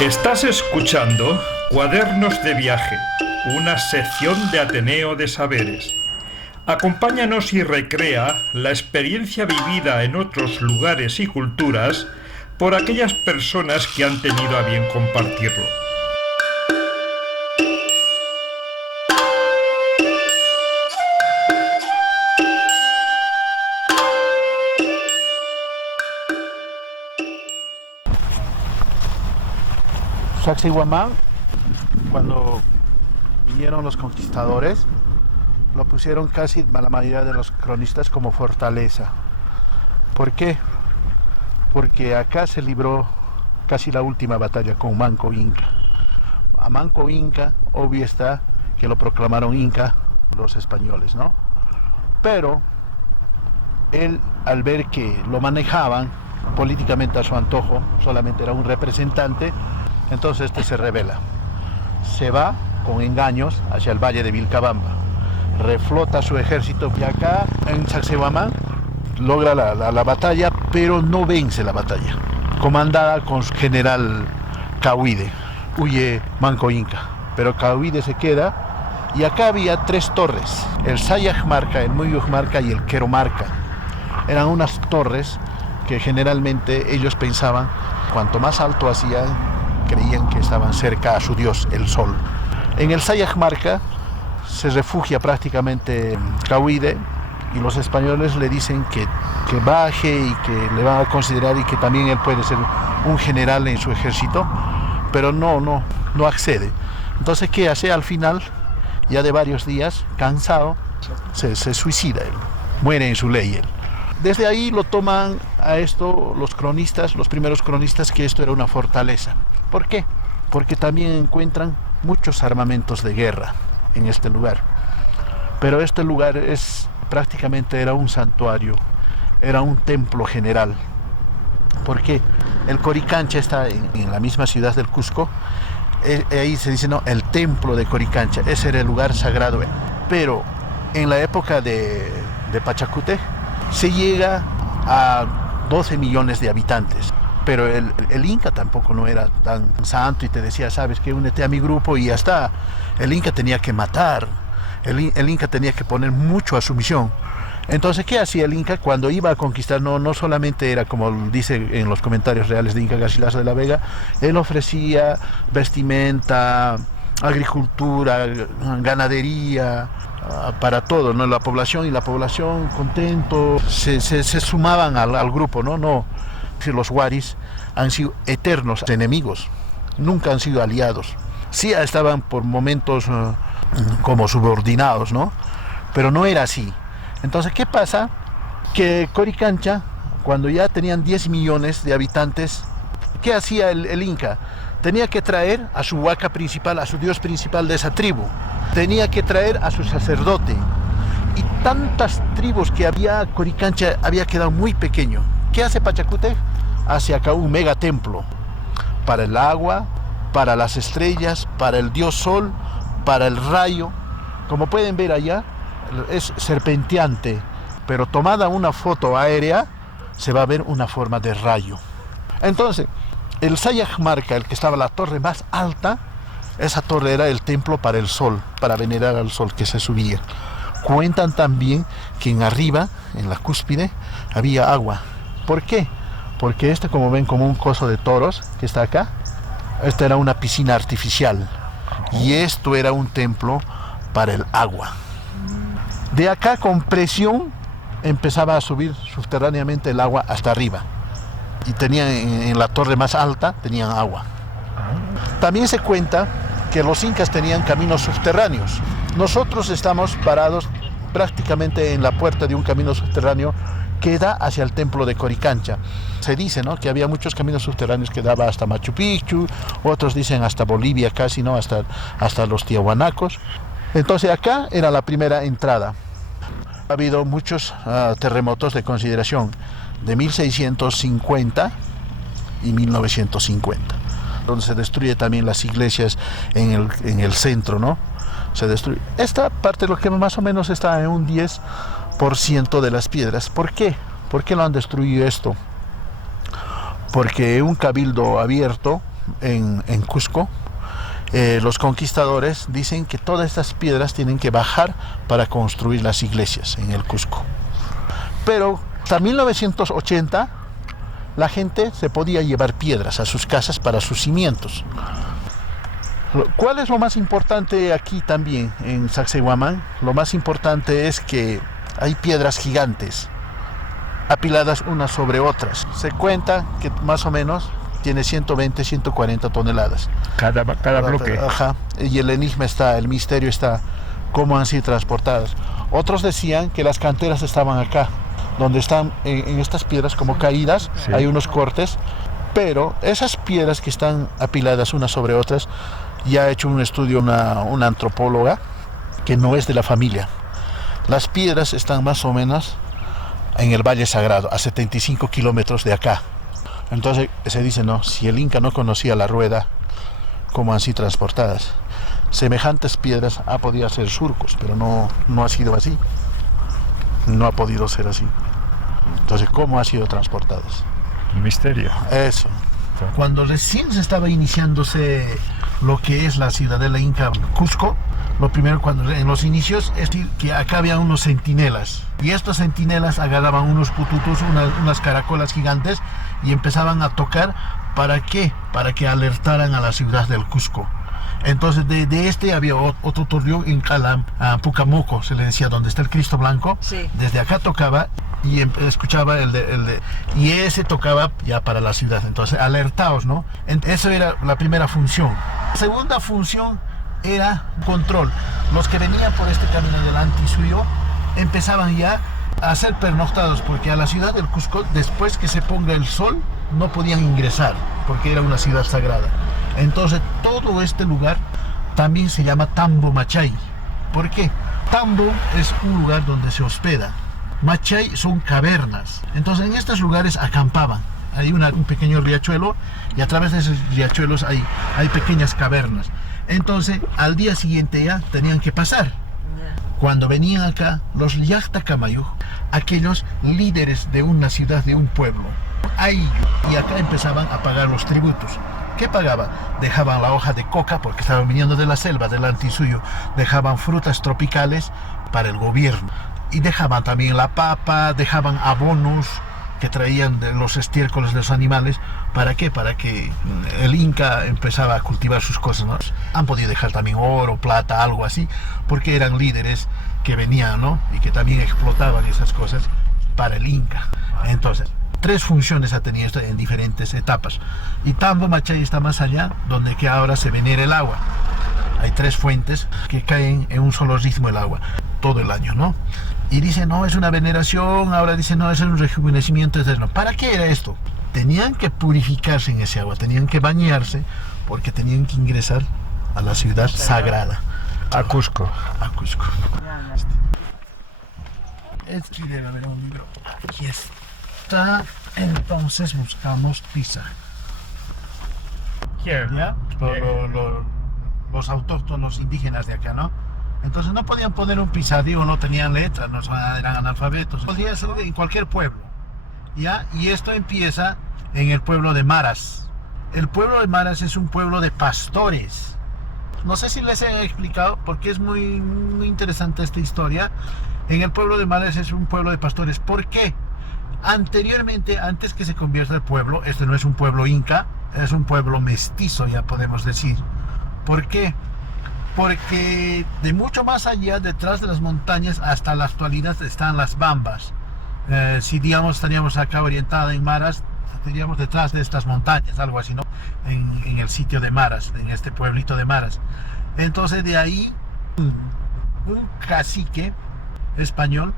Estás escuchando Cuadernos de Viaje, una sección de Ateneo de Saberes. Acompáñanos y recrea la experiencia vivida en otros lugares y culturas por aquellas personas que han tenido a bien compartirlo. Sacsayhuamán, cuando vinieron los conquistadores, lo pusieron casi la mayoría de los cronistas como fortaleza. ¿Por qué? Porque acá se libró casi la última batalla con Manco Inca. A Manco Inca, obvio está que lo proclamaron Inca los españoles, ¿no? Pero él, al ver que lo manejaban políticamente a su antojo, solamente era un representante, entonces este se rebela, se va con engaños hacia el valle de Vilcabamba, reflota su ejército y acá en Sacsayhuamán logra la batalla, pero no vence la batalla, comandada con su general Cahuide. Huye Manco Inca, pero Cahuide se queda y acá había tres torres, el Sayaxmarca, el Muyuxmarca y el Queromarca. Eran unas torres que generalmente ellos pensaban, cuanto más alto hacían, creían que estaban cerca a su dios, el sol. En el Sayaxmarca se refugia prácticamente Cahuide y los españoles le dicen que baje y que le van a considerar y que también él puede ser un general en su ejército, pero no accede. Entonces, ¿qué hace? Al final, ya de varios días, cansado, se suicida él, muere en su ley él. Desde ahí lo toman a esto los cronistas, los primeros cronistas, que esto era una fortaleza. ¿Por qué? Porque también encuentran muchos armamentos de guerra en este lugar. Pero este lugar prácticamente era un santuario, era un templo general. Porque el Coricancha está en la misma ciudad del Cusco. Ahí se dice, no, el templo de Coricancha, ese era el lugar sagrado. Pero en la época de Pachacútec se llega a 12 millones de habitantes. Pero el Inca tampoco no era tan santo y te decía, sabes que únete a mi grupo y ya está. El Inca tenía que matar, el Inca tenía que poner mucho a su misión. Entonces, ¿qué hacía el Inca cuando iba a conquistar? No solamente era, como dice en los comentarios reales de Inca Garcilaso de la Vega, él ofrecía vestimenta, agricultura, ganadería, para todo, ¿no? La población contento, se sumaban al grupo, ¿no? Los huaris han sido eternos enemigos, nunca han sido aliados. Sí estaban por momentos como subordinados, ¿no? Pero no era así. Entonces, ¿qué pasa? Que Coricancha, cuando ya tenían 10 millones de habitantes, ¿qué hacía el Inca? Tenía que traer a su huaca principal, a su dios principal de esa tribu. Tenía que traer a su sacerdote. Y tantas tribus que había, Coricancha había quedado muy pequeño. ¿Qué hace Pachacútec? Hace acá un megatemplo para el agua, para las estrellas, para el dios sol, para el rayo. Como pueden ver allá, es serpenteante, pero tomada una foto aérea, se va a ver una forma de rayo. Entonces, el Sayaxmarca, el que estaba la torre más alta, esa torre era el templo para el sol, para venerar al sol que se subía. Cuentan también que en arriba, en la cúspide, había agua. ¿Por qué? Porque como ven, como un coso de toros que está acá, esta era una piscina artificial y esto era un templo para el agua. De acá, con presión, empezaba a subir subterráneamente el agua hasta arriba y tenían en la torre más alta tenían agua. También se cuenta que los incas tenían caminos subterráneos. Nosotros estamos parados prácticamente en la puerta de un camino subterráneo que da hacia el templo de Coricancha. Se dice, ¿no?, que había muchos caminos subterráneos que daba hasta Machu Picchu, otros dicen hasta Bolivia casi, ¿no?, hasta los Tiahuanacos. Entonces acá era la primera entrada. Ha habido muchos terremotos de consideración de 1650 y 1950, donde se destruye también las iglesias en el centro, ¿no? Se destruye. Esta parte, lo que más o menos está en un 10% de las piedras. ¿Por qué? ¿Por qué lo han destruido esto? Porque un cabildo abierto en Cusco, los conquistadores dicen que todas estas piedras tienen que bajar para construir las iglesias en el Cusco. Pero hasta 1980 la gente se podía llevar piedras a sus casas para sus cimientos. ¿Cuál es lo más importante aquí también en Sacsayhuamán? Lo más importante es que hay piedras gigantes apiladas unas sobre otras. Se cuenta que más o menos tiene 120, 140 toneladas. Cada bloque. Ajá. Y el enigma está, el misterio está, cómo han sido transportadas. Otros decían que las canteras estaban acá, donde están en estas piedras como caídas, sí. Hay unos cortes, pero esas piedras que están apiladas unas sobre otras, ya ha hecho un estudio una antropóloga que no es de la familia. Las piedras están más o menos en el Valle Sagrado, a 75 kilómetros de acá. Entonces se dice, no, si el Inca no conocía la rueda, ¿cómo han sido transportadas? Semejantes piedras ha podido ser surcos, pero no ha sido así. No ha podido ser así. Entonces, ¿cómo ha sido transportadas? Un misterio. Eso. Cuando recién se estaba iniciándose lo que es la ciudadela inca Cusco, lo primero cuando en los inicios es que acá había unos centinelas, y estos centinelas agarraban unos pututos, unas caracolas gigantes, y empezaban a tocar. ¿Para qué? Para que alertaran a la ciudad del Cusco. Entonces de este había otro torreón en Pucamoco, se le decía, donde está el Cristo Blanco. Sí. Desde acá tocaba y escuchaba y ese tocaba ya para la ciudad. Entonces, alertaos, ¿no? Eso era la primera función. La segunda función era control. Los que venían por este camino delante suyo empezaban ya a ser pernoctados, porque a la ciudad del Cusco, después que se ponga el sol, no podían ingresar, porque era una ciudad sagrada. Entonces todo este lugar también se llama Tambo Machay. ¿Por qué? Tambo es un lugar donde se hospeda. Machay son cavernas. Entonces en estos lugares acampaban. Hay un pequeño riachuelo, y a través de esos riachuelos hay pequeñas cavernas. Entonces al día siguiente ya tenían que pasar. Cuando venían acá los Llactacamayú, aquellos líderes de una ciudad, de un pueblo, ahí, y acá empezaban a pagar los tributos. ¿Qué pagaban? Dejaban la hoja de coca, porque estaban viniendo de la selva delante suyo, dejaban frutas tropicales para el gobierno, y dejaban también la papa, dejaban abonos que traían de los estiércoles de los animales. ¿Para qué? Para que el Inca empezaba a cultivar sus cosas, ¿no? Han podido dejar también oro, plata, algo así, porque eran líderes que venían, ¿no? Y que también explotaban esas cosas para el Inca. Entonces, 3 funciones ha tenido esto en diferentes etapas. Y Tambo Machay está más allá, donde que ahora se venera el agua. Hay 3 fuentes que caen en un solo ritmo el agua, todo el año, ¿no? Y dicen, no, es una veneración, ahora dicen, no, es un rejuvenecimiento eterno. ¿Para qué era esto? Tenían que purificarse en ese agua, tenían que bañarse, porque tenían que ingresar a la ciudad sagrada. A Cusco. A Cusco. Aquí debe haber un libro. Aquí está. Entonces buscamos Pisa. ¿Ya? Los autóctonos indígenas de acá, ¿no? Entonces no podían poner un Pisa, digo, no tenían letras, no eran analfabetos. Podía ser en cualquier pueblo, ¿ya? Y esto empieza en el pueblo de Maras. El pueblo de Maras es un pueblo de pastores. No sé si les he explicado, porque es muy, muy interesante esta historia. En el pueblo de Maras es un pueblo de pastores. ¿Por qué? Anteriormente, antes que se convierta el pueblo, este no es un pueblo inca, es un pueblo mestizo, ya podemos decir. ¿Por qué? Porque de mucho más allá, detrás de las montañas, hasta la actualidad están las Bambas. Si digamos estaríamos acá orientada en Maras, estaríamos detrás de estas montañas, algo así, ¿no? En el sitio de Maras, en este pueblito de Maras. Entonces de ahí un cacique español,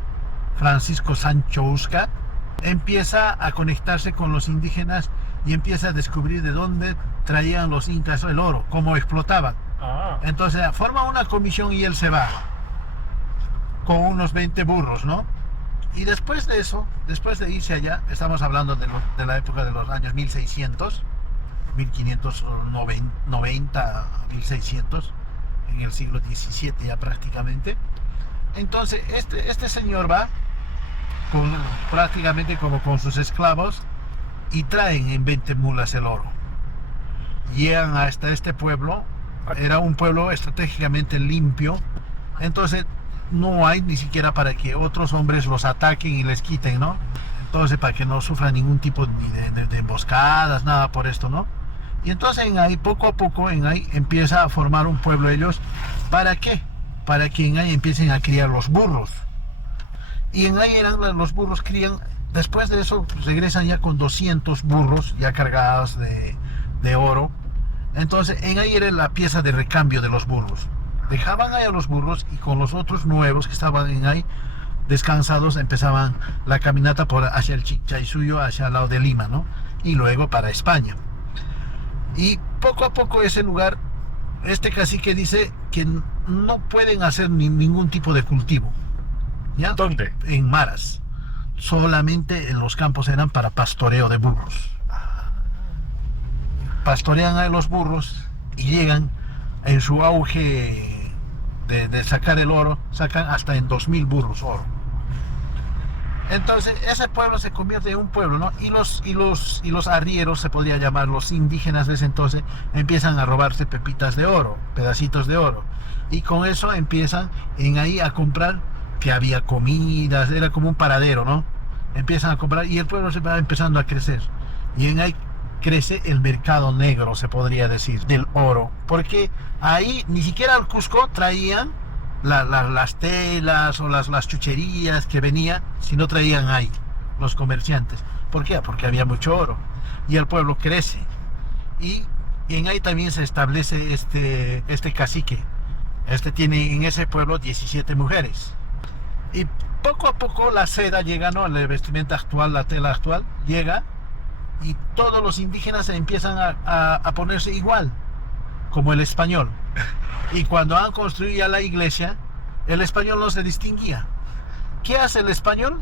Francisco Sancho Usca, empieza a conectarse con los indígenas y empieza a descubrir de dónde traían los incas el oro, cómo explotaban. Entonces forma una comisión y él se va con unos 20 burros, ¿no? Y después de eso, después de irse allá, estamos hablando de la época de los años 1600, 1590, 1600, en el siglo XVII ya prácticamente. Entonces este señor va prácticamente como con sus esclavos y traen en 20 mulas el oro. llegan hasta este pueblo. Era un pueblo estratégicamente limpio, entonces no hay ni siquiera para que otros hombres los ataquen y les quiten, ¿no? Entonces, para que no sufran ningún tipo de emboscadas, nada por esto, ¿no? Y entonces en ahí, poco a poco, en ahí empieza a formar un pueblo ellos. ¿Para qué? Para que en ahí empiecen a criar los burros. Y en ahí los burros crían, después de eso pues, regresan ya con 200 burros ya cargados de oro. Entonces en ahí era la pieza de recambio de los burros. Dejaban ahí a los burros y con los otros nuevos que estaban en ahí descansados empezaban la caminata hacia el Chiclayo, hacia el lado de Lima, ¿no? Y luego para España. Y poco a poco ese lugar, este cacique dice que no pueden hacer ningún tipo de cultivo. ¿Ya? ¿Dónde? En maras. Solamente en los campos eran para pastoreo de burros. Pastorean a los burros y llegan en su auge de sacar el oro, sacan hasta en 2000 burros oro. Entonces ese pueblo se convierte en un pueblo, ¿no? Y los arrieros, se podría llamar los indígenas de ese entonces, empiezan a robarse pepitas de oro, pedacitos de oro. Y con eso empiezan en ahí a comprar, que había comidas, era como un paradero, ¿no? Empiezan a comprar y el pueblo se va empezando a crecer. Y en ahí crece el mercado negro, se podría decir, del oro. Porque ahí ni siquiera al Cusco traían las telas o las chucherías que venían, si no traían ahí los comerciantes. ¿Por qué? Porque había mucho oro. Y el pueblo crece. Y en ahí también se establece este cacique. Este tiene en ese pueblo 17 mujeres. Y poco a poco la seda llega, ¿no? La vestimenta actual, la tela actual, llega y todos los indígenas empiezan a ponerse igual, como el español. Y cuando han construido ya la iglesia, el español no se distinguía. ¿Qué hace el español?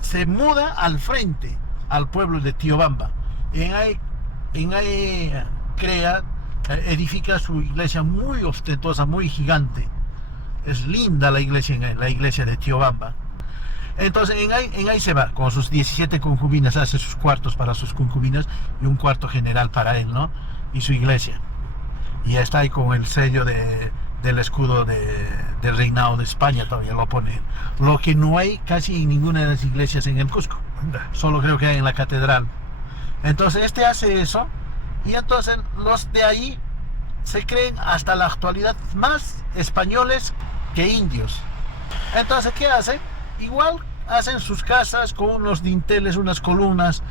Se muda al frente, al pueblo de Tiobamba. En ahí edifica su iglesia muy ostentosa, muy gigante. Es linda la iglesia de Tiobamba. Entonces en ahí se va con sus 17 concubinas, hace sus cuartos para sus concubinas y un cuarto general para él, ¿no? Y su iglesia. Y está ahí con el sello del escudo del reinado de España, todavía lo pone. Lo que no hay casi en ninguna de las iglesias en el Cusco. Solo creo que hay en la catedral. Entonces este hace eso y entonces los de ahí se creen hasta la actualidad más españoles que indios. Entonces, ¿qué hacen? Igual hacen sus casas con unos dinteles, unas columnas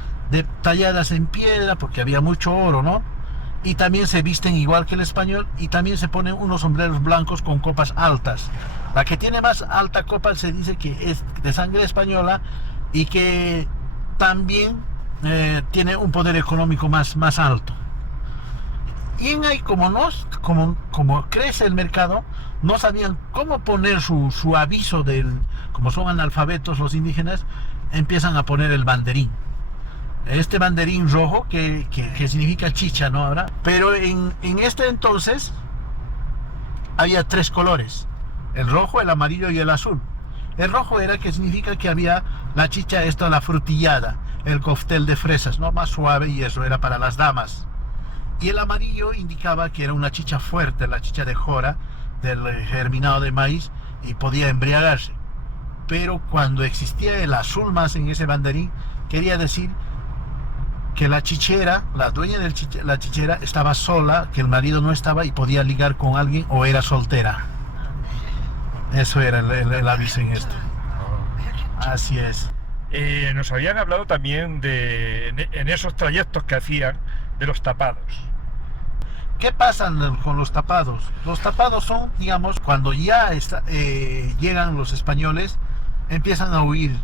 talladas en piedra, porque había mucho oro, ¿no? Y también se visten igual que el español y también se ponen unos sombreros blancos con copas altas. La que tiene más alta copa se dice que es de sangre española y que también tiene un poder económico más alto. Y en ahí, como crece el mercado, no sabían cómo poner su aviso como son analfabetos los indígenas, empiezan a poner el banderín. Este banderín rojo que significa chicha, ¿no? Ahora, pero en este entonces había 3 colores: el rojo, el amarillo y el azul. El rojo era que significa que había la chicha, la frutillada, el cóctel de fresas, ¿no? Más suave, y eso era para las damas. Y el amarillo indicaba que era una chicha fuerte, la chicha de jora, del germinado de maíz, y podía embriagarse. Pero cuando existía el azul más en ese banderín, quería decir que la chichera, la dueña de la chichera, estaba sola, que el marido no estaba y podía ligar con alguien o era soltera. Eso era el aviso en esto. Así es. Nos habían hablado también en esos trayectos que hacían de los tapados. ¿Qué pasa con los tapados? Los tapados son, digamos, cuando ya llegan los españoles, empiezan a huir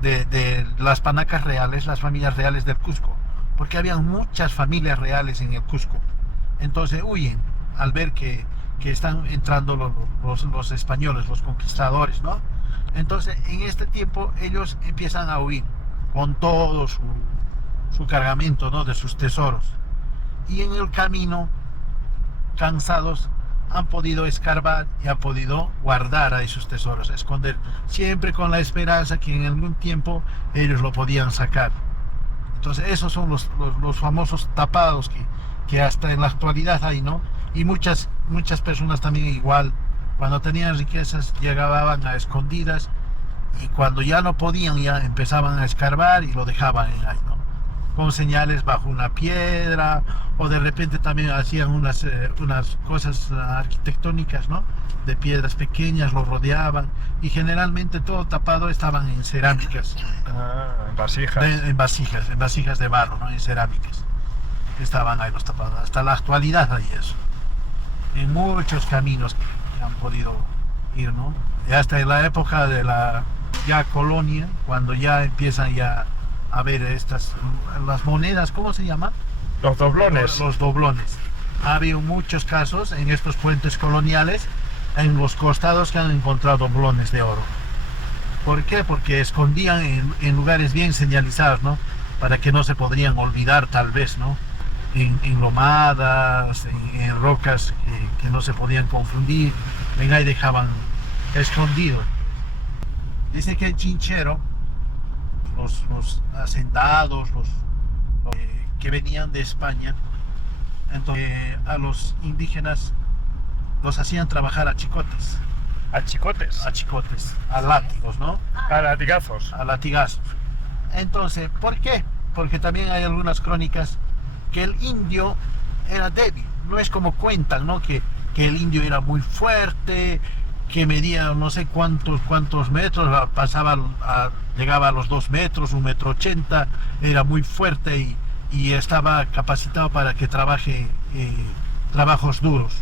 de las panacas reales, las familias reales del Cusco, porque había muchas familias reales en el Cusco. Entonces huyen al ver que están entrando los españoles, los conquistadores, ¿no? Entonces en este tiempo ellos empiezan a huir con todo su cargamento, ¿no? De sus tesoros. Y en el camino, cansados, han podido escarbar y han podido guardar a esos tesoros, esconder, siempre con la esperanza que en algún tiempo ellos lo podían sacar. Entonces esos son los famosos tapados que hasta en la actualidad hay, ¿no? Y muchas personas también igual, cuando tenían riquezas llegaban a escondidas y cuando ya no podían ya empezaban a escarbar y lo dejaban ahí, ¿no? Con señales bajo una piedra, o de repente también hacían unas cosas arquitectónicas, ¿no? De piedras pequeñas, lo rodeaban, y generalmente todo tapado estaban en cerámicas. En vasijas. En vasijas de barro, ¿no? En cerámicas. Estaban ahí los tapados. Hasta la actualidad hay eso. En muchos caminos que han podido ir, ¿no? Y hasta en la época de la ya colonia, cuando ya empiezan ya a ver las monedas, ¿cómo se llama? Los doblones. Los doblones. Ha habido muchos casos en estos puentes coloniales, en los costados, que han encontrado doblones de oro. ¿Por qué? Porque escondían en lugares bien señalizados, ¿no? Para que no se podrían olvidar, tal vez, ¿no? En lomadas, en rocas que no se podían confundir. Venga, y dejaban escondido. Dice que el Chinchero, los hacendados, los que venían de España, entonces a los indígenas los hacían trabajar a chicotes. ¿A chicotes? A chicotes, a látigos, ¿no? A latigazos. A latigazos. Entonces, ¿por qué? Porque también hay algunas crónicas que el indio era débil. No es como cuentan, ¿no? Que el indio era muy fuerte, que medía no sé cuántos metros, llegaba a los 2 metros, 1,80 m, era muy fuerte y estaba capacitado para que trabaje trabajos duros.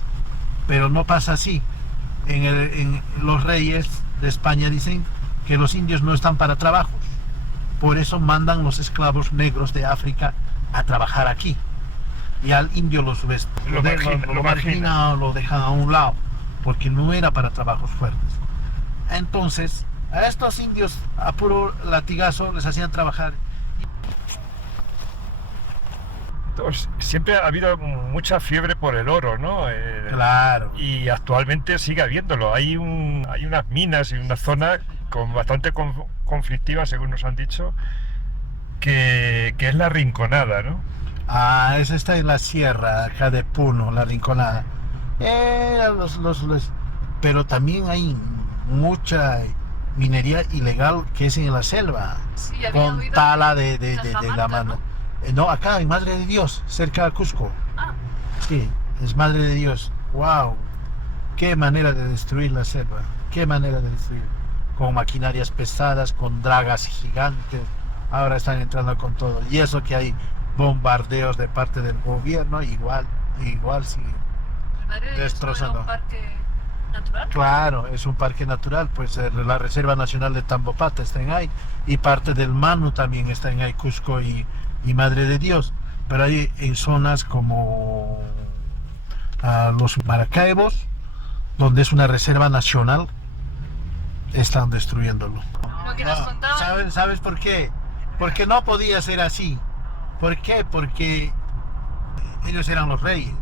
Pero no pasa así. En los reyes de España dicen que los indios no están para trabajos. Por eso mandan los esclavos negros de África a trabajar aquí. Y al indio lo marginan o lo dejan a un lado, porque no era para trabajos fuertes. Entonces, a estos indios a puro latigazo les hacían trabajar. Siempre ha habido mucha fiebre por el oro, ¿no? Claro. Y actualmente sigue habiéndolo. Hay unas minas y una zona bastante conflictiva, según nos han dicho, que es la Rinconada, ¿no? Ah, esa está en la sierra, acá de Puno, la Rinconada. Pero también hay mucha minería ilegal que es en la selva, Sí, con tala de la mano. No, acá en Madre de Dios, cerca de Cusco. Ah. Sí, es Madre de Dios. ¡Wow! ¡Qué manera de destruir la selva! ¡Qué manera de destruir! Con maquinarias pesadas, con dragas gigantes. Ahora están entrando con todo. Y eso que hay bombardeos de parte del gobierno, igual sigue destrozando. ¿Es un parque natural? Claro, es un parque natural, pues la Reserva Nacional de Tambopata está en ahí, y parte del Manu también está en ahí, Cusco y Madre de Dios. Pero hay en zonas como los Maracaibos, donde es una reserva nacional, están destruyéndolo. Lo que nos contaban. ¿Sabes por qué? Porque no podía ser así. ¿Por qué? Porque ellos eran los reyes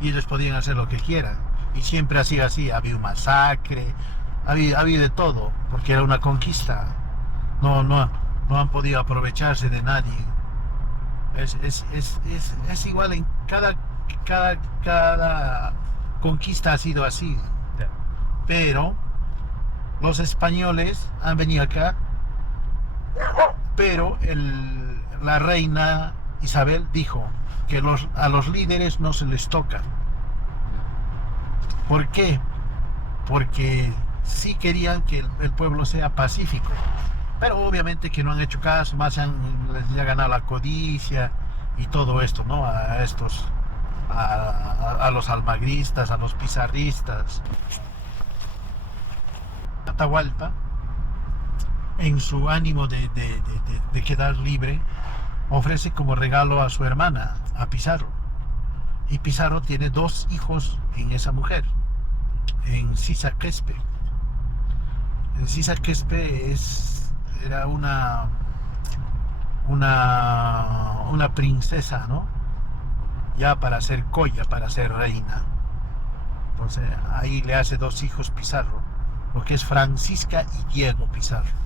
y ellos podían hacer lo que quieran. Y siempre ha sido así. Había un masacre, había de todo, porque era una conquista. No han podido aprovecharse de nadie. Es igual en cada conquista ha sido así. Pero los españoles han venido acá, pero la reina Isabel dijo que a los líderes no se les toca. ¿Por qué? Porque sí querían que el pueblo sea pacífico, pero obviamente que no han hecho caso, más les ha ganado la codicia y todo esto, ¿no? A los almagristas, a los pizarristas. Atahualpa, en su ánimo de quedar libre, ofrece como regalo a su hermana, a Pizarro. Y Pizarro tiene 2 hijos en esa mujer, en Sisaquespe. En Sisaquespe era una princesa, ¿no? Ya para ser coya, para ser reina. Entonces ahí le hace 2 hijos Pizarro, lo que es Francisca y Diego Pizarro.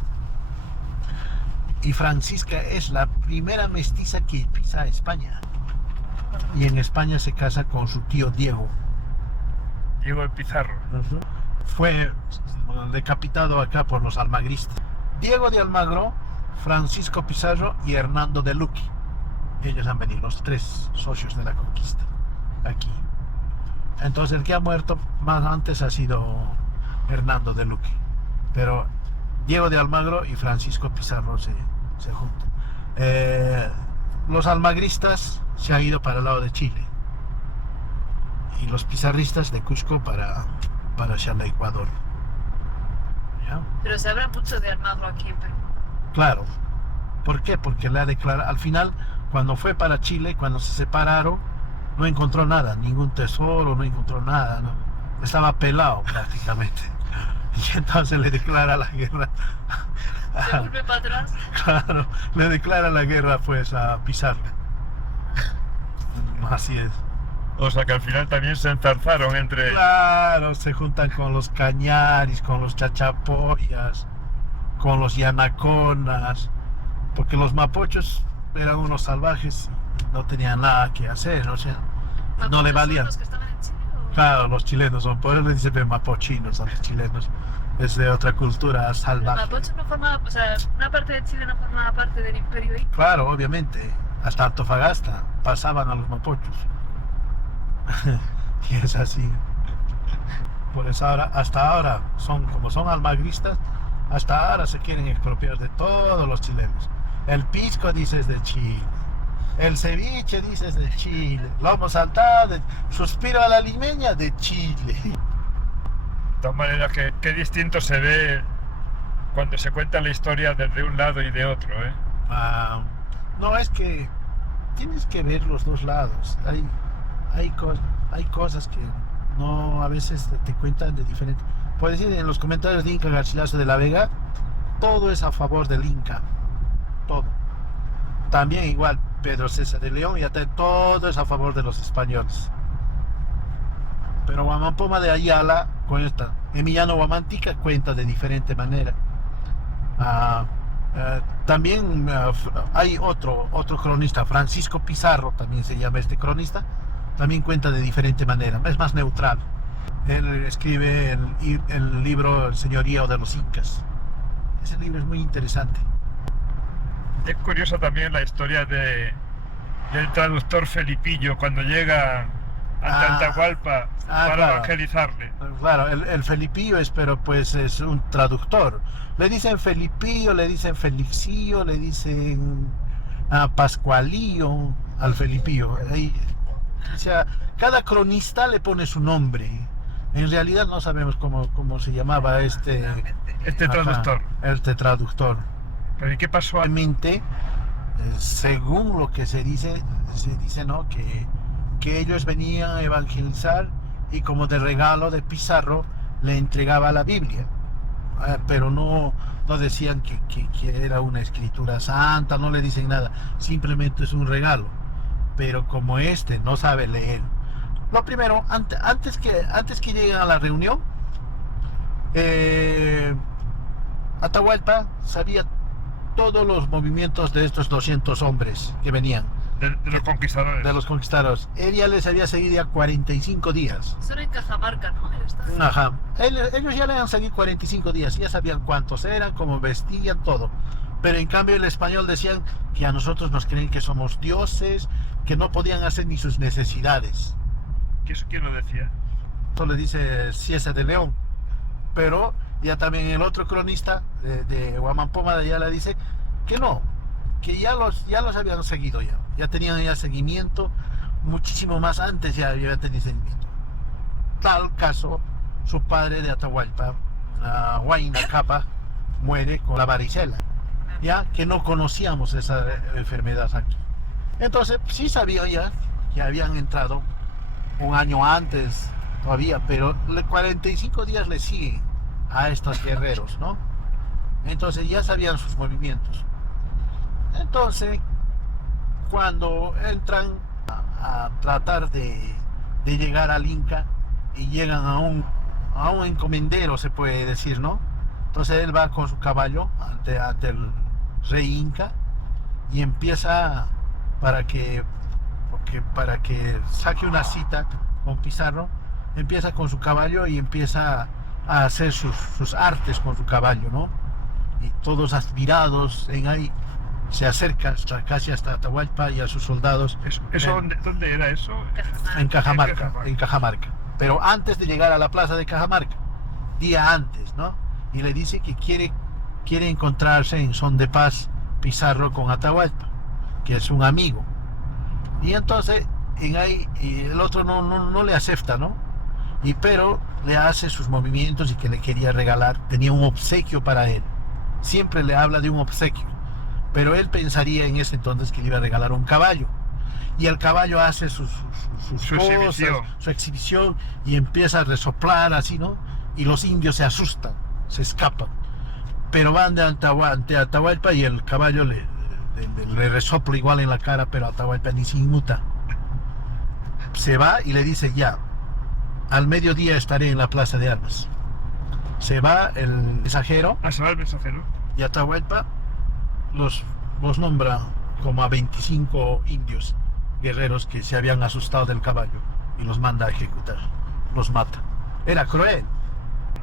Y Francisca es la primera mestiza que pisa España. y en España se casa con su tío Diego. Diego de Pizarro. Fue decapitado acá por los almagristas. Diego de Almagro, Francisco Pizarro y Hernando de Luque. Ellos han venido, los tres socios de la conquista, aquí. Entonces el que ha muerto más antes ha sido Hernando de Luque. Pero Diego de Almagro y Francisco Pizarro se juntan. Los almagristas se han ido para el lado de Chile. Y los pizarristas de Cusco para allá al Ecuador. ¿Ya? Pero se habla mucho de Almagro aquí en Perú. Claro. ¿Por qué? Porque le ha declarado, al final, cuando fue para Chile, cuando se separaron, no encontró nada, ningún tesoro, no encontró nada, ¿no? Estaba pelado prácticamente. Y entonces le declara la guerra. Se vuelve para atrás. Claro, le declara la guerra pues a Pizarro. Así es. O sea que al final también se enzarzaron entre... Claro, se juntan con los cañaris, con los chachapoyas, con los yanaconas, porque los mapochos eran unos salvajes y no tenían nada que hacer, o sea, no le valía. ¿Los que estaban en Chile? ¿O? Claro, los chilenos son, por eso le dicen mapochinos a los chilenos, es de otra cultura El salvaje. Mapocho no formaba, o sea, una parte de Chile no formaba parte del imperio inca. Claro, obviamente, hasta Antofagasta pasaban a los mapochos. Y es así. Por eso ahora, hasta ahora, como son almagristas, hasta ahora se quieren expropiar de todos los chilenos. El pisco dices de Chile, el ceviche dices de Chile, lomo saltado, suspiro a la limeña de Chile. De todas maneras, qué distinto se ve cuando se cuenta la historia desde un lado y de otro, ¿eh? No, es que tienes que ver los dos lados. Hay cosas que no a veces te cuentan de diferente. Por decir, en los comentarios de Inca Garcilaso de la Vega, todo es a favor del Inca. Todo. También igual Pedro César de León, todo es a favor de los españoles. Pero Huamampoma de Ayala cuenta, Emiliano Huamantica cuenta de diferente manera. También hay otro cronista, Francisco Pizarro, también se llama este cronista, también cuenta de diferente manera, es más neutral. Él escribe el libro El Señorío de los Incas. Ese libro es muy interesante. Es curiosa también la historia del traductor Felipillo cuando llega a Atahualpa para claro. evangelizarle. Claro, el Felipillo es un traductor. Le dicen Felipillo, le dicen Felixillo, le dicen Pascualillo al Felipillo. O sea, cada cronista le pone su nombre. En realidad no sabemos cómo se llamaba este traductor. Este traductor. ¿Pero y qué pasó? Realmente, según lo que se dice, ¿no? que ellos venían a evangelizar y como de regalo de Pizarro le entregaba la Biblia. Pero no decían que era una escritura santa, no le dicen nada, simplemente es un regalo. Pero como no sabe leer, lo primero, antes que lleguen a la reunión, Atahualpa sabía todos los movimientos de estos 200 hombres que venían. De los conquistadores. De los conquistadores. Él ya les había seguido ya 45 días. Eso era en Cajamarca, ¿no? Ajá. Ellos ya le han seguido 45 días, ya sabían cuántos eran, cómo vestían, todo. Pero en cambio el español decían que a nosotros nos creen que somos dioses, que no podían hacer ni sus necesidades. ¿Quién lo decía? Eso le dice Ciesa de León. Pero ya también el otro cronista de Huamampoma de Ayala dice que no, que ya los habían seguido ya tenían ya seguimiento, muchísimo más antes ya habían tenido seguimiento. Tal caso, su padre de Atahualpa, Huayna Capa, muere con la varicela, ya que no conocíamos esa enfermedad aquí. Entonces sí sabía ya que habían entrado un año antes todavía, pero 45 días le siguen a estos guerreros, ¿no? Entonces ya sabían sus movimientos. Entonces, cuando entran a tratar de llegar al Inca y llegan a un encomendero, se puede decir, ¿no? Entonces él va con su caballo ante el rey Inca y empieza para que saque una cita con Pizarro, empieza con su caballo y empieza a hacer sus artes con su caballo, ¿no? Y todos admirados en ahí se acerca casi hasta Atahualpa y a sus soldados. ¿Dónde era eso? En Cajamarca. Pero antes de llegar a la plaza de Cajamarca, día antes, ¿no? Y le dice que quiere encontrarse en son de paz Pizarro con Atahualpa, que es un amigo. Y entonces en ahí y el otro no le acepta, ¿no? Pero le hace sus movimientos y que le quería regalar, tenía un obsequio para él. Siempre le habla de un obsequio, pero él pensaría en ese entonces que le iba a regalar un caballo. Y el caballo hace sus cosas, su exhibición, y empieza a resoplar así, ¿no? Y los indios se asustan, se escapan. Pero van ante Atahualpa y el caballo le resopla igual en la cara, pero Atahualpa ni se inmuta. Se va y le dice: ya, al mediodía estaré en la plaza de armas. Se va el mensajero. Se va el mensajero. Y Atahualpa los nombra como a 25 indios guerreros que se habían asustado del caballo y los manda a ejecutar, los mata. Era cruel.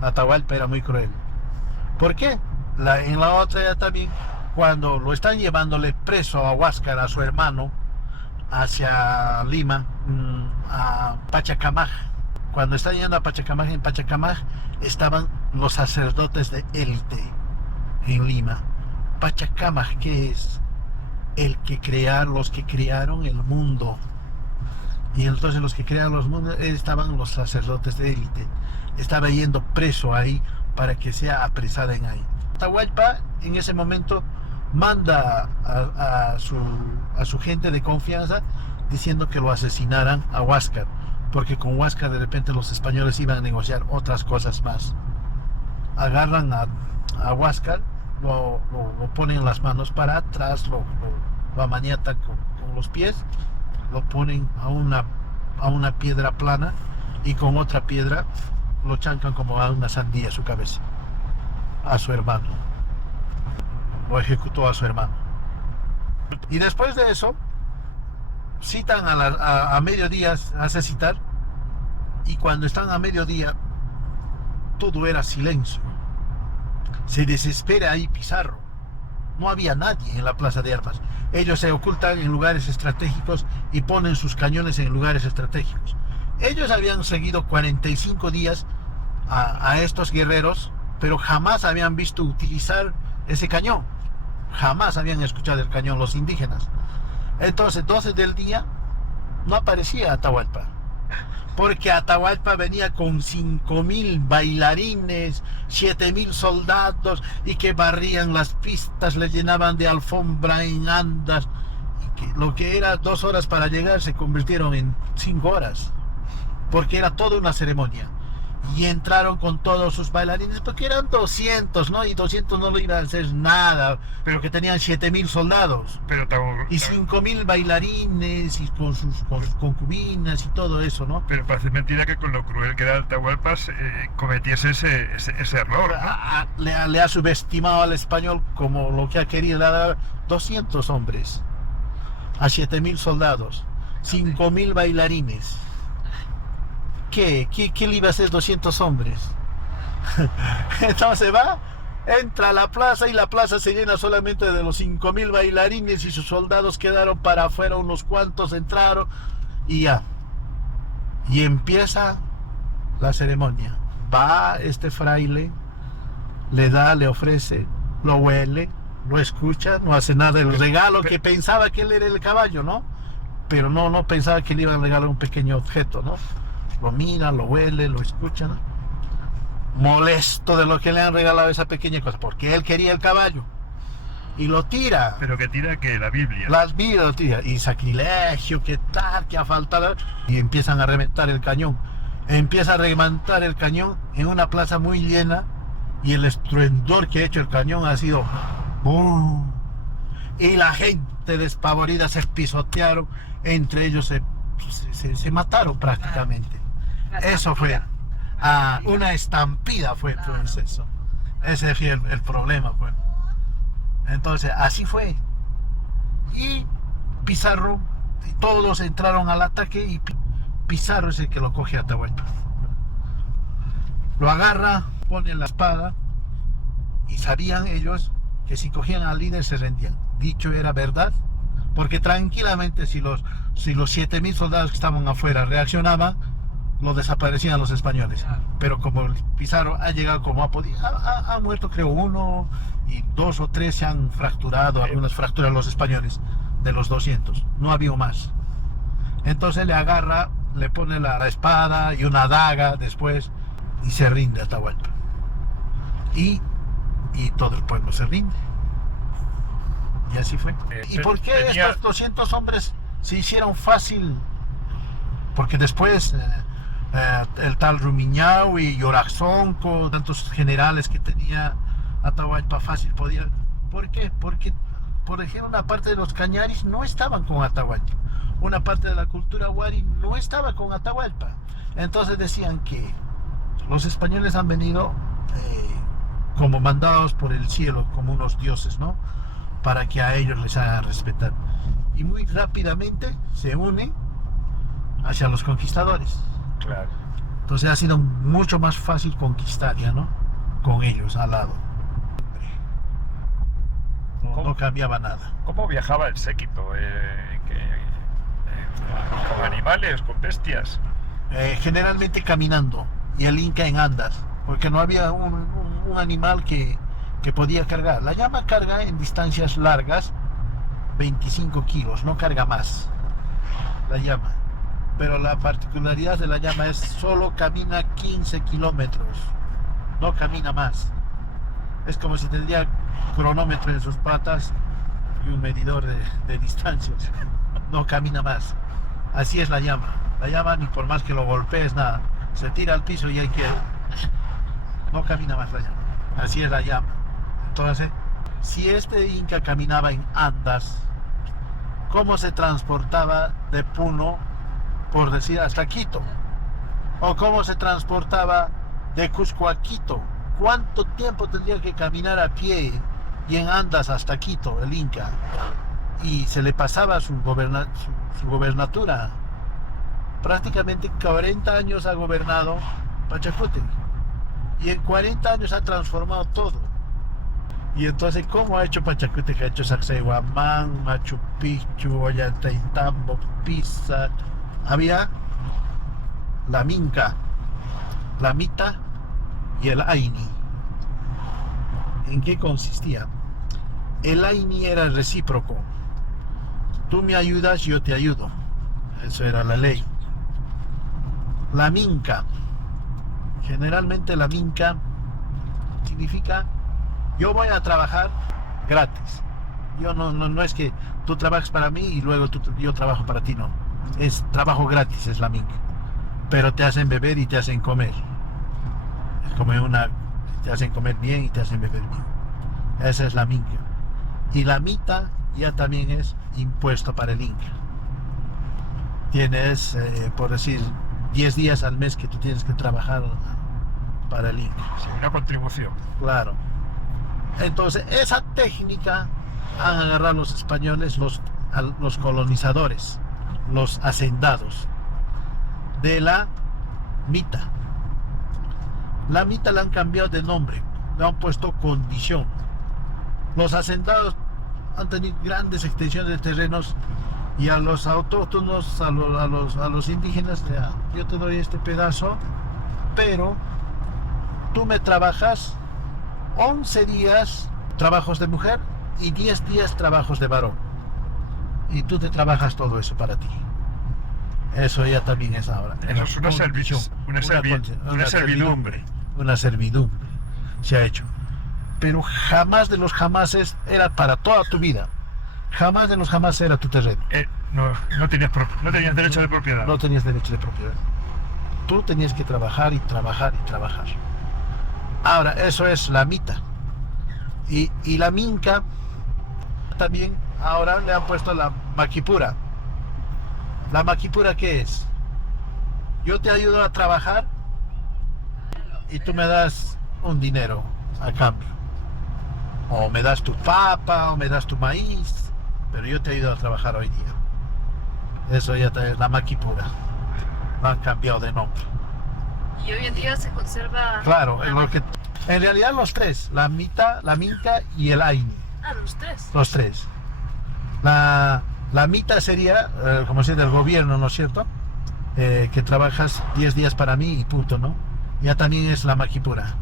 Atahualpa era muy cruel. ¿Por qué? En la otra ya también, cuando lo están llevándole preso a Huáscar, a su hermano, hacia Lima, a Pachacamac. Cuando están yendo a Pachacamac, en Pachacamac estaban los sacerdotes de élite en Lima. Pachacamac, ¿qué es? Los que crearon el mundo. Y entonces los que crearon los mundos estaban los sacerdotes de élite. Estaba yendo preso ahí para que sea apresada en ahí. Atahualpa en ese momento manda a su gente de confianza diciendo que lo asesinaran a Huáscar, porque con Huáscar de repente los españoles iban a negociar otras cosas más. Agarran a Huáscar, lo ponen las manos para atrás, lo amaniatan con los pies, lo ponen a una piedra plana y con otra piedra lo chancan como a una sandía a su cabeza, a su hermano. Lo ejecutó a su hermano. Y después de eso citan a mediodía, hace citar, y cuando están a mediodía todo era silencio. Se desespera ahí Pizarro. No había nadie en la plaza de armas. Ellos se ocultan en lugares estratégicos y ponen sus cañones en lugares estratégicos. Ellos habían seguido 45 días a estos guerreros, pero jamás habían visto utilizar ese cañón. Jamás habían escuchado el cañón los indígenas. Entonces, 12 del día, no aparecía Atahualpa, porque Atahualpa venía con 5,000 bailarines, 7,000 soldados, y que barrían las pistas, le llenaban de alfombra en andas, y que lo que era 2 horas para llegar se convirtieron en 5 horas, porque era toda una ceremonia. Y entraron con todos sus bailarines, porque eran 200, ¿no? Y 200 no lo iban a hacer nada, porque tenían 7,000 soldados. Y 5,000 bailarines, y con sus concubinas y todo eso, ¿no? Pero parece mentira que con lo cruel que era Atahualpa cometiese ese error, ¿no? Le ha subestimado al español como lo que ha querido dar 200 hombres a 7,000 soldados, 5,000 bailarines. ¿Qué le iba a hacer 200 hombres? Entonces entra a la plaza y la plaza se llena solamente de los 5,000 bailarines y sus soldados quedaron para afuera, unos cuantos entraron y ya. Y empieza la ceremonia. Va este fraile, le ofrece, lo huele, lo escucha, no hace nada del regalo, que pensaba que él era el caballo, ¿no? Pero no pensaba que le iban a regalar un pequeño objeto, ¿no? Lo mira, lo huele, lo escucha, ¿no? Molesto de lo que le han regalado esa pequeña cosa, porque él quería el caballo y lo tira. Pero que tira que la Biblia. Las Biblias lo tira, y sacrilegio, que tal, que ha faltado, y empiezan a reventar el cañón. Empieza a reventar el cañón en una plaza muy llena, y el estruendor que ha hecho el cañón ha sido ¡bum! Y la gente despavorida se pisotearon, entre ellos se mataron prácticamente. Eso fue una estampida, fue pues eso. Ese fue el problema, pues. Entonces así fue. Y Pizarro y todos entraron al ataque y Pizarro es el que lo coge a Atahualpa. Lo agarra, pone la espada y sabían ellos que si cogían al líder se rendían. Dicho era verdad, porque tranquilamente si los 7.000 soldados que estaban afuera reaccionaban, lo desaparecían los españoles. Pero como Pizarro ha llegado como ha podido, ha muerto creo uno y 2 o 3 se han fracturado, algunas fracturas los españoles de los 200, no ha habido más. Entonces le agarra, le pone la espada y una daga después y se rinde a Atahualpa. Y todo el pueblo se rinde. Y así fue. ¿Y por qué estos 200 hombres se hicieron fácil? Porque después el tal Rumiñao y Yorazonco, tantos generales que tenía Atahualpa fácil podían. ¿Por qué? Porque, por ejemplo, una parte de los cañaris no estaban con Atahualpa. Una parte de la cultura wari no estaba con Atahualpa. Entonces decían que los españoles han venido como mandados por el cielo, como unos dioses, ¿no? Para que a ellos les hagan respetar. Y muy rápidamente se unen hacia los conquistadores. Claro. Entonces ha sido mucho más fácil conquistar ya, ¿no? Con ellos al lado. No cambiaba nada. ¿Cómo viajaba el séquito? ¿Con animales, con bestias? Generalmente caminando y el Inca en andas, porque no había un animal que podía cargar. La llama carga en distancias largas 25 kilos, no carga más la llama. Pero la particularidad de la llama es solo camina 15 kilómetros, no camina más. Es como si tendría cronómetro en sus patas y un medidor de distancias. No camina más. Así es la llama. La llama, ni por más que lo golpees, nada. Se tira al piso y hay que... No camina más la llama. Así es la llama. Entonces, si este Inca caminaba en andas, ¿cómo se transportaba de Puno, por decir, hasta Quito? ¿O cómo se transportaba de Cusco a Quito? ¿Cuánto tiempo tendría que caminar a pie y en andas hasta Quito, el Inca? Y se le pasaba su gobernatura. Prácticamente 40 años ha gobernado Pachacútec. Y en 40 años ha transformado todo. Y entonces, ¿cómo ha hecho Pachacútec? Ha hecho Sacsayhuamán, Machu Picchu, Ollantaytambo, Pisa. Había la Minca, la Mita y el Aini. ¿En qué consistía? El Aini era recíproco. Tú me ayudas, yo te ayudo. Eso era la ley. La Minca. Generalmente la Minca significa yo voy a trabajar gratis. Yo no es que tú trabajes para mí y luego yo trabajo para ti, no. Es trabajo gratis, es la Minca. Pero te hacen beber y te hacen comer. Es como te hacen comer bien y te hacen beber bien. Esa es la Minca. Y la Mita ya también es impuesto para el Inca. Tienes, por decir, 10 días al mes que tú tienes que trabajar para el Inca. Sí, una contribución. Claro. Entonces, esa técnica han agarrado los españoles, los colonizadores, los hacendados, de la Mita. La Mita la han cambiado de nombre, le han puesto condición. Los hacendados han tenido grandes extensiones de terrenos y a los autóctonos, a los indígenas, yo te doy este pedazo, pero tú me trabajas 11 días trabajos de mujer y 10 días trabajos de varón. Y tú te trabajas todo eso para ti. Eso ya también es ahora. Eso es una servidumbre. Una servidumbre se ha hecho. Pero jamás de los jamases era para toda tu vida. Jamás de los jamases era tu terreno. No tenías derecho de propiedad. No tenías derecho de propiedad. Tú tenías que trabajar y trabajar y trabajar. Ahora, eso es la Mita. Y la Minca también ahora le han puesto la Maquipura. ¿La Maquipura qué es? Yo te ayudo a trabajar y tú me das un dinero a cambio. O me das tu papa, o me das tu maíz, pero yo te ayudo a trabajar hoy día. Eso ya está, es la Maqui-Pura. Lo han cambiado de nombre. Y hoy en día se conserva... Claro, la en realidad los tres, la Mita, la Minca y el Aini. los tres. Los tres. La Mita sería, como si del gobierno, ¿no es cierto? Que trabajas 10 días para mí y punto, ¿no? Ya también es la Maqui-Pura.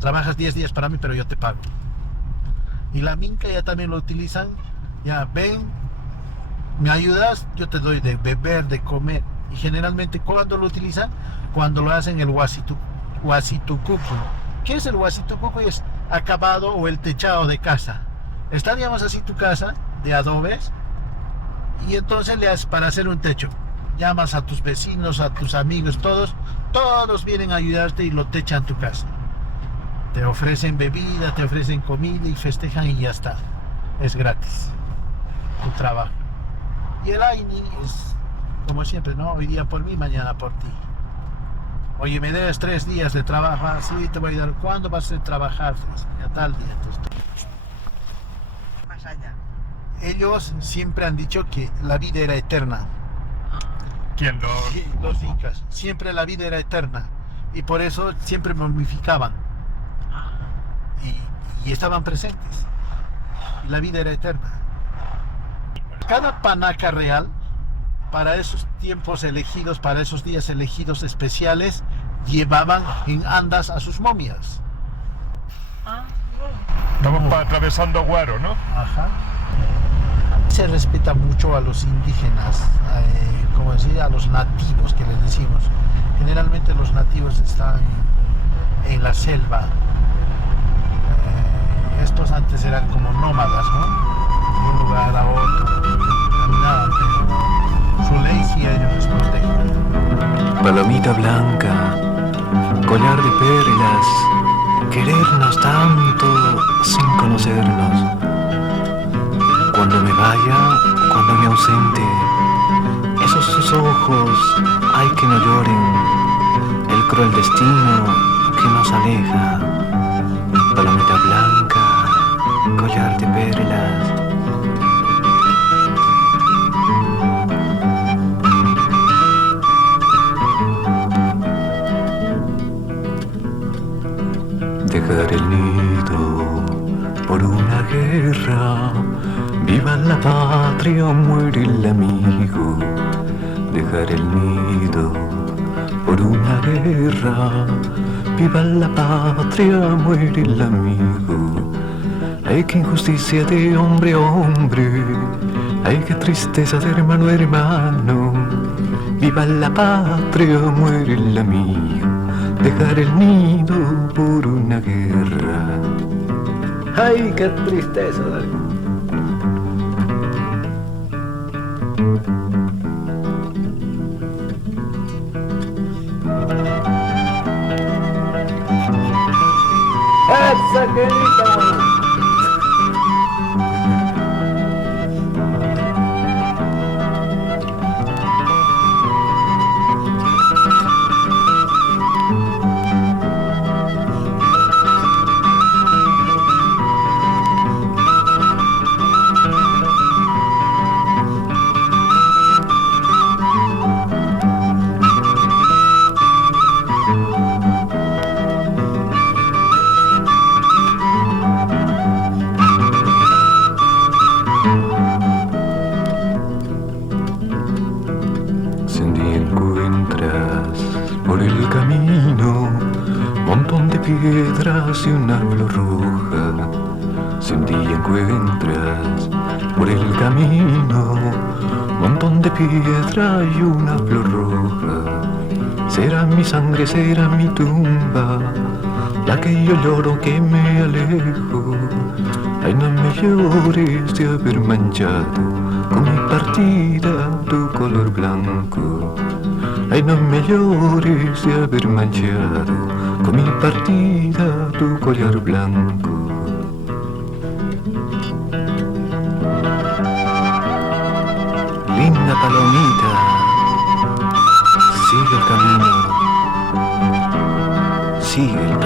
Trabajas 10 días para mí, pero yo te pago. Y la Minca ya también lo utilizan. Ya, ven, me ayudas, yo te doy de beber, de comer. Y generalmente, ¿cuándo lo utilizan? Cuando lo hacen el Huasitucucu. ¿Qué es el Huasitucucu? Es acabado o el techado de casa. Está, digamos así, tu casa de adobes, y entonces le haces para hacer un techo. Llamas a tus vecinos, a tus amigos, todos vienen a ayudarte y lo techan tu casa. Te ofrecen bebida, te ofrecen comida y festejan y ya está. Es gratis tu trabajo. Y el Aini es como siempre, ¿no? Hoy día por mí, mañana por ti. Oye, me debes 3 días de trabajo. Ah, sí, te voy a ayudar. ¿Cuándo vas a trabajar? A tal día. Entonces, Más allá. ellos siempre han dicho que la vida era eterna. ¿Quién lo...? Sí, los incas. Siempre la vida era eterna. Y por eso siempre momificaban. Y estaban presentes. Y la vida era eterna. Cada panaca real, para esos tiempos elegidos, para esos días elegidos especiales, llevaban en andas a sus momias. Estamos atravesando Guaro, ¿no? Ajá. Se respeta mucho a los indígenas, como decía, a los nativos que les decimos. Generalmente los nativos están en la selva. Estos antes eran como nómadas, ¿no? De un lugar a otro. Caminaban, pero su ley sí a ellos les protege. Palomita blanca, collar de perlas, querernos tanto sin conocernos. Cuando me vaya, cuando me ausente, esos sus ojos, ay que no lloren, el cruel destino que nos aleja. Palomita blanca, collar de perlas. Dejar el nido por una guerra, viva la patria, muere el amigo. Dejar el nido por una guerra, viva la patria, muere el amigo. Ay, qué injusticia de hombre a hombre, ay, qué tristeza de hermano a hermano. Viva la patria, muere el amigo. Dejar el nido por una guerra. Ay, qué tristeza. ¡Esa querida! Si un día encuentras por el camino montón de piedras y una flor roja, si un día encuentras por el camino montón de piedra y una flor roja, será mi sangre, será mi tumba, la que yo lloro que me alejo. Ay, no me llores de haber manchado con mi partida tu color blanco. Ay, no me llores de haber manchado con mi partida tu collar blanco. Linda palomita, sigue el camino, sigue el camino.